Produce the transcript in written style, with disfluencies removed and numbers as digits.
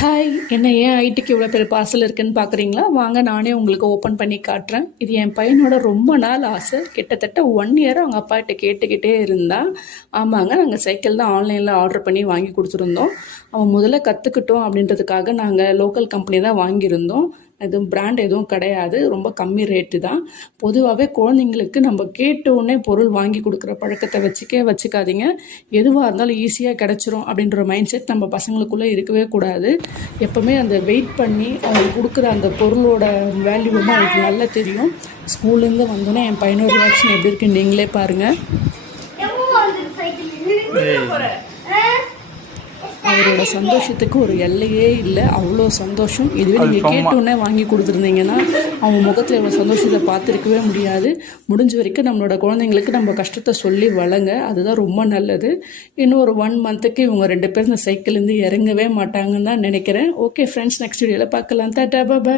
Hi, என்ன ஏன் ஐடிக்கு இவ்வளோ பெரிய பார்சல் இருக்குன்னு பார்க்குறீங்களா? வாங்க நானே உங்களுக்கு ஓப்பன் பண்ணி காட்டுறேன். இது என் பையனோட ரொம்ப நாள் ஆசை. கிட்டத்தட்ட 1 இயர் அவங்க அப்பாகிட்ட கேட்டுக்கிட்டே இருந்தான். ஆமாங்க, நாங்கள் சைக்கிள் தான் ஆன்லைனில் ஆர்டர் பண்ணி வாங்கி கொடுத்துருந்தோம். அவன் முதல்ல கற்றுக்கிட்டோம் அப்படின்றதுக்காக நாங்கள் லோக்கல் கம்பெனி தான் வாங்கியிருந்தோம். எதுவும் பிராண்ட் எதுவும் கிடையாது, ரொம்ப கம்மி ரேட்டு தான். பொதுவாகவே குழந்தைங்களுக்கு நம்ம கேட்ட உடனே பொருள் வாங்கி கொடுக்குற பழக்கத்தை வச்சுக்காதீங்க. எதுவாக இருந்தாலும் ஈஸியாக கிடச்சிரும் அப்படின்ற மைண்ட் செட் நம்ம பசங்களுக்குள்ளே இருக்கவே கூடாது. எப்போவுமே அந்த வெயிட் பண்ணி அவங்களுக்கு கொடுக்குற அந்த பொருளோட வேல்யூ வந்து அவங்களுக்கு நல்லா தெரியும். ஸ்கூல்லேருந்து வந்தோன்னே என் பையனோட ரியாக்ஷன் எப்படி இருக்குன்னு நீங்களே பாருங்கள். அவரோட சந்தோஷத்துக்கு ஒரு எல்லையே இல்லை, அவ்வளோ சந்தோஷம். இதுவே நீங்கள் கேட்டோன்னே வாங்கி கொடுத்துருந்தீங்கன்னா அவன் முகத்தில் எவ்வளோ சந்தோஷத்தை பார்த்துருக்கவே முடியாது. முடிஞ்ச வரைக்கும் நம்மளோட குழந்தைங்களுக்கு நம்ம கஷ்டத்தை சொல்லி வளங்க, அதுதான் ரொம்ப நல்லது. இன்னும் ஒரு 1 மந்த்துக்கு இவங்க 2 பேரும் இந்த சைக்கிள்லேருந்து இறங்கவே மாட்டாங்கன்னு தான் நினைக்கிறேன். ஓகே ஃப்ரெண்ட்ஸ், நெக்ஸ்ட் வீடியோவில் பார்க்கலாம். டாடா, பாய்.